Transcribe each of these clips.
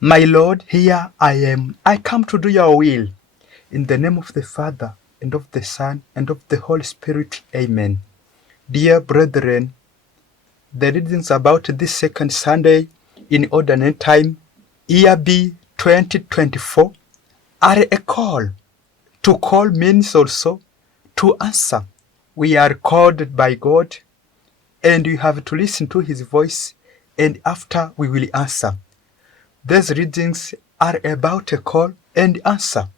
My Lord, here I am. I come to do your will. In the name of the Father, and of the Son, and of the Holy Spirit. Amen. Dear brethren, the readings about this second Sunday in ordinary time, year B 2024, are a call. To call means also to answer. We are called by God, and we have to listen to His voice, and after we will answer. These readings are about a call and answer.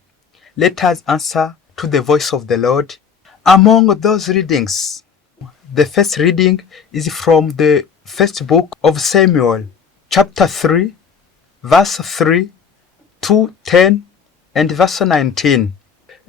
Let us answer to the voice of the Lord. Among those readings, the first reading is from the first book of Samuel, chapter 3, verse 3 to 10, and verse 19.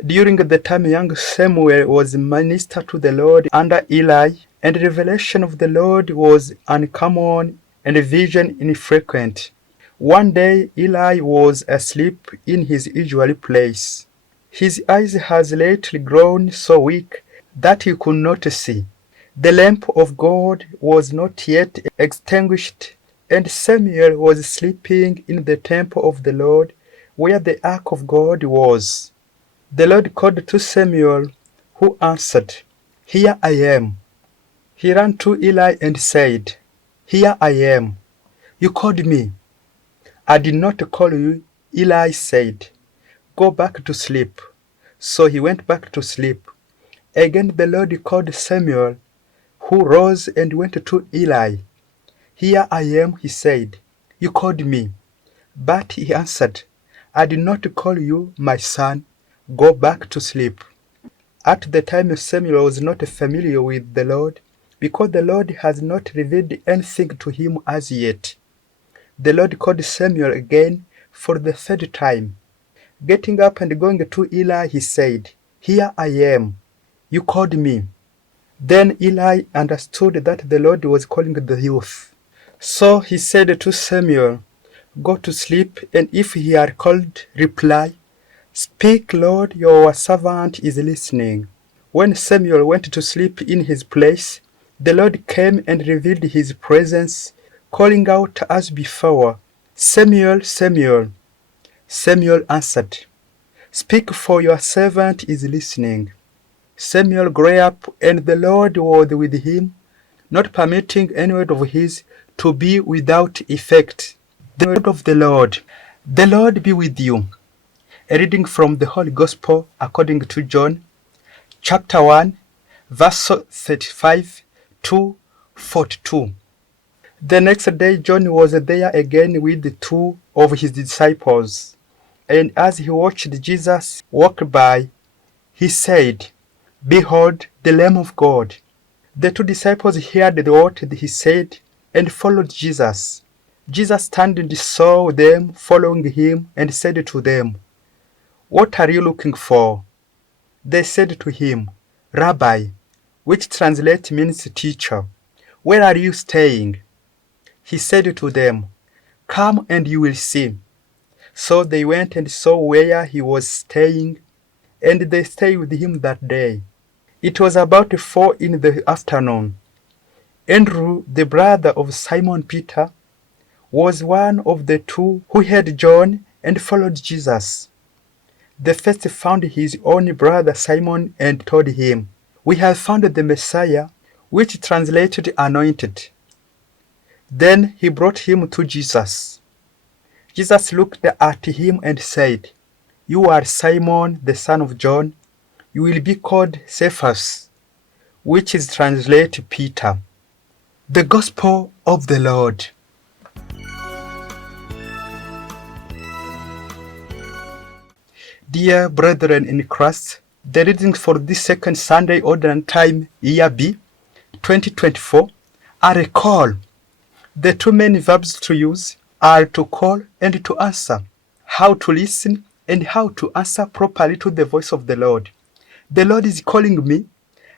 During the time young Samuel was minister to the Lord under Eli, and the revelation of the Lord was uncommon and vision infrequent. One day Eli was asleep in his usual place. His eyes had lately grown so weak that he could not see. The lamp of God was not yet extinguished, and Samuel was sleeping in the temple of the Lord, where the ark of God was. The Lord called to Samuel, who answered, "Here I am." He ran to Eli and said, "Here I am. You called me." "I did not call you," Eli said. "Go back to sleep." So he went back to sleep. Again the Lord called Samuel, who rose and went to Eli. "Here I am," he said. "You called me." But he answered, "I did not call you, my son. Go back to sleep." At the time Samuel was not familiar with the Lord, because the Lord has not revealed anything to him as yet. The Lord called Samuel again for the third time. Getting up and going to Eli, he said, "Here I am. You called me." Then Eli understood that the Lord was calling the youth. So he said to Samuel, "Go to sleep, and if he are called, reply, 'Speak, Lord, your servant is listening.'" When Samuel went to sleep in his place, the Lord came and revealed his presence, calling out as before, "Samuel, Samuel." Samuel answered, "Speak, for your servant is listening." Samuel grew up, and the Lord was with him, not permitting any word of his to be without effect. The word of the Lord. The Lord be with you. A reading from the Holy Gospel according to John, chapter 1, verse 35 to 42. The next day John was there again with two of his disciples, and as he watched Jesus walk by, he said, "Behold, the Lamb of God." The two disciples heard what he said and followed Jesus. Jesus turned and saw them following him and said to them, "What are you looking for?" They said to him, "Rabbi," which translates means teacher, "where are you staying?" He said to them, "Come and you will see." So they went and saw where he was staying, and they stayed with him that day. It was about 4 in the afternoon. Andrew, the brother of Simon Peter, was one of the two who had John and followed Jesus. The first found his own brother Simon and told him, "We have found the Messiah," which translated anointed. Then he brought him to Jesus. Jesus looked at him and said, "You are Simon, the son of John. You will be called Cephas," which is translated Peter. The Gospel of the Lord. Dear brethren in Christ, the readings for this second Sunday ordinary time, year B, 2024, are a call. The two main verbs to use are to call and to answer. How to listen and how to answer properly to the voice of the Lord. The Lord is calling me.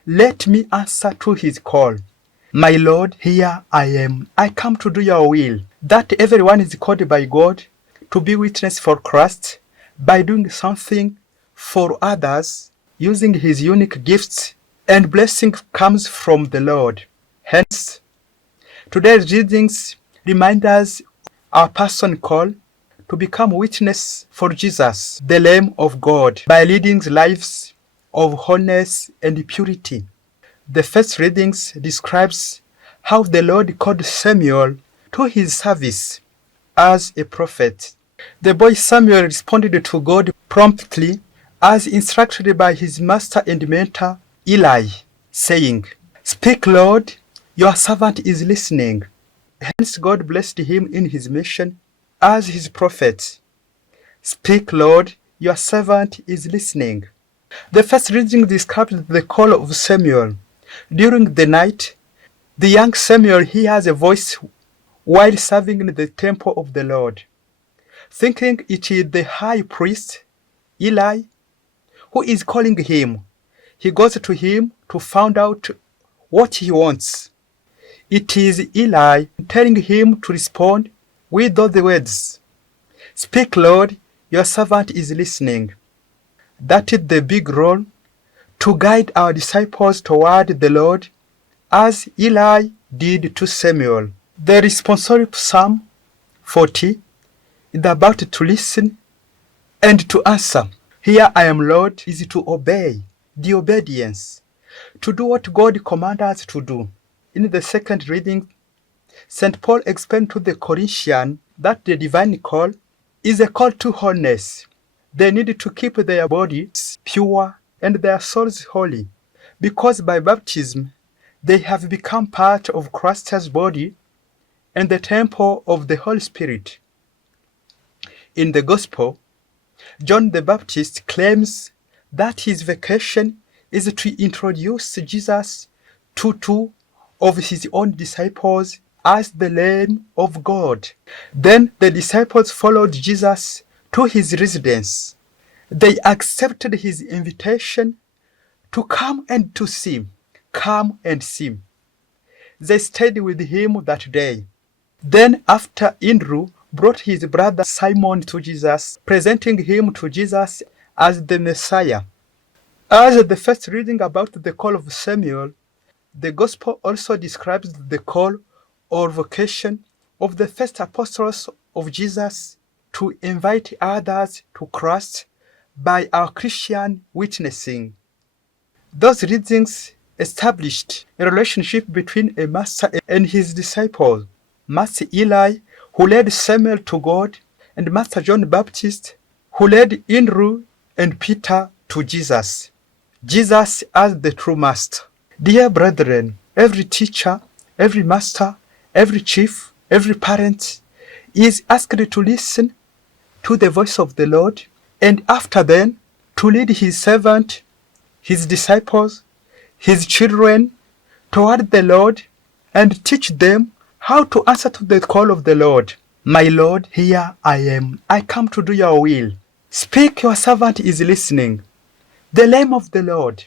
Let me answer to his call. My Lord, here I am. I come to do your will. That everyone is called by God to be witness for Christ by doing something for others, using his unique gifts, and blessing comes from the Lord. Hence, today's readings remind us our person call to become witness for Jesus, the Lamb of God, by leading lives of holiness and purity. The first readings describes how the Lord called Samuel to his service as a prophet. The boy Samuel responded to God promptly as instructed by his master and mentor Eli, saying, "Speak, Lord, your servant is listening." Hence God blessed him in his mission as his prophet. "Speak, Lord, your servant is listening." The first reading describes the call of Samuel. During the night, the young Samuel hears a voice while serving in the temple of the Lord. Thinking it is the high priest, Eli, who is calling him, he goes to him to find out what he wants. It is Eli telling him to respond with those words, "Speak, Lord, your servant is listening." That is the big role to guide our disciples toward the Lord, as Eli did to Samuel. The responsory Psalm 40 is about to listen and to answer. "Here I am, Lord," is to obey, the obedience, to do what God commands us to do. In the second reading, St. Paul explained to the Corinthians that the divine call is a call to holiness. They need to keep their bodies pure and their souls holy, because by baptism they have become part of Christ's body and the temple of the Holy Spirit. In the Gospel, John the Baptist claims that his vocation is to introduce Jesus to two of his own disciples as the Lamb of God. Then the disciples followed Jesus to his residence. They accepted his invitation to come and to see. Come and see. They stayed with him that day. Then after Andrew brought his brother Simon to Jesus, presenting him to Jesus as the Messiah. As the first reading about the call of Samuel, the Gospel also describes the call or vocation of the first apostles of Jesus to invite others to Christ by our Christian witnessing. Those readings established a relationship between a master and his disciples. Master Eli, who led Samuel to God, and Master John the Baptist, who led Andrew and Peter to Jesus. Jesus as the true master. Dear brethren, every teacher, every master, every chief, every parent is asked to listen to the voice of the Lord, and after then to lead his servant, his disciples, his children toward the Lord and teach them how to answer to the call of the Lord. "My Lord, here I am. I come to do your will. Speak, your servant is listening." The Lamb of the Lord.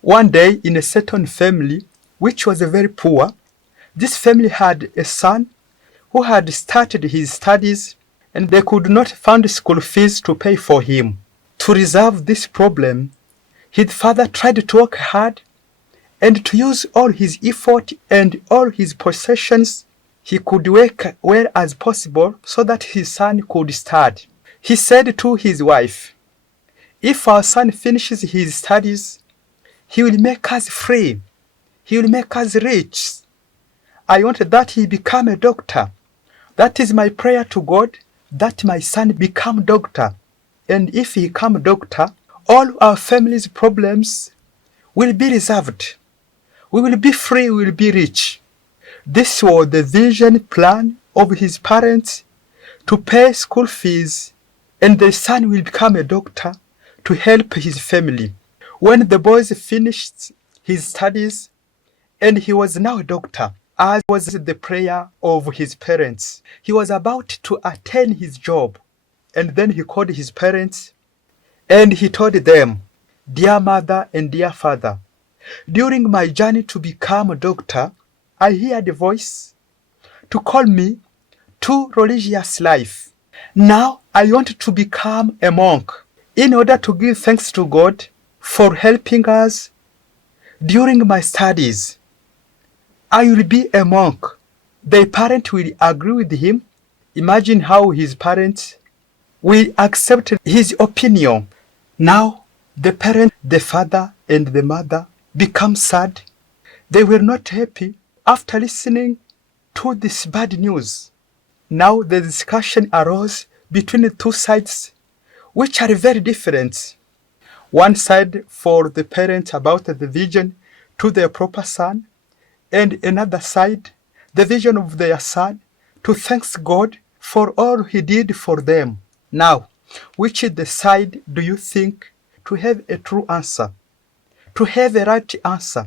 One day in a certain family, which was very poor, this family had a son who had started his studies and they could not find school fees to pay for him. To resolve this problem, his father tried to work hard and to use all his effort and all his possessions he could work well as possible so that his son could study. He said to his wife, "If our son finishes his studies, he will make us free. He will make us rich. I want that he become a doctor. That is my prayer to God, that my son become doctor. And if he become doctor, all our family's problems will be resolved. We will be free, we will be rich." This was the vision plan of his parents to pay school fees, and the son will become a doctor to help his family. When the boy finished his studies, and he was now a doctor, as was the prayer of his parents, he was about to attain his job, and then he called his parents, and he told them, "Dear mother and dear father, during my journey to become a doctor, I heard a voice to call me to religious life. Now I want to become a monk in order to give thanks to God for helping us during my studies. I will be a monk. The parent will agree with him. Imagine how his parents will accept his opinion. Now, the parent, the father and the mother become sad. They were not happy after listening to this bad news. Now the discussion arose between the two sides, which are very different. One side for the parents about the vision to their proper son, and another side, the vision of their son to thank God for all he did for them. Now, which is the side do you think to have a true answer, to have a right answer?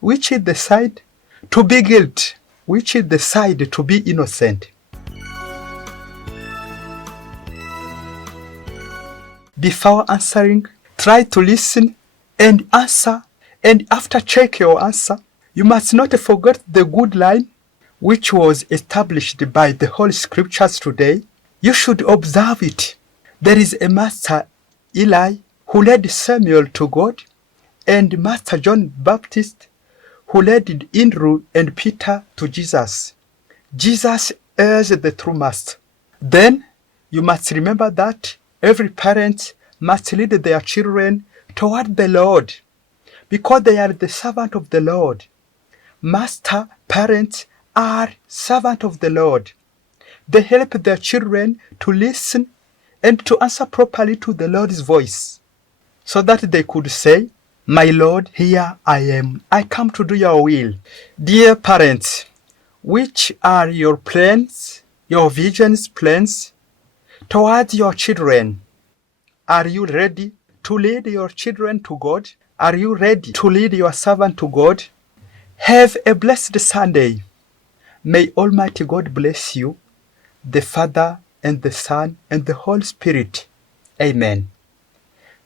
Which is the side to be guilty? Which is the side to be innocent? Before answering, try to listen and answer, and after check your answer, you must not forget the good line which was established by the Holy Scriptures today. You should observe it. There is a Master Eli who led Samuel to God, and Master John Baptist who led Andrew and Peter to Jesus. Jesus is the true Master. Then you must remember that every parent must lead their children toward the Lord, because they are the servant of the Lord. Master parents are servant of the Lord. They help their children to listen and to answer properly to the Lord's voice, so that they could say, "My Lord, here I am. I come to do your will." Dear parents, which are your plans, your visions, plans towards your children? Are you ready to lead your children to God? Are you ready to lead your servant to God? Have a blessed Sunday. May Almighty God bless you, the Father and the Son and the Holy Spirit. Amen.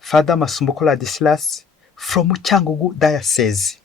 Father Masumbuko Ladislas from Cyangugu Diocese.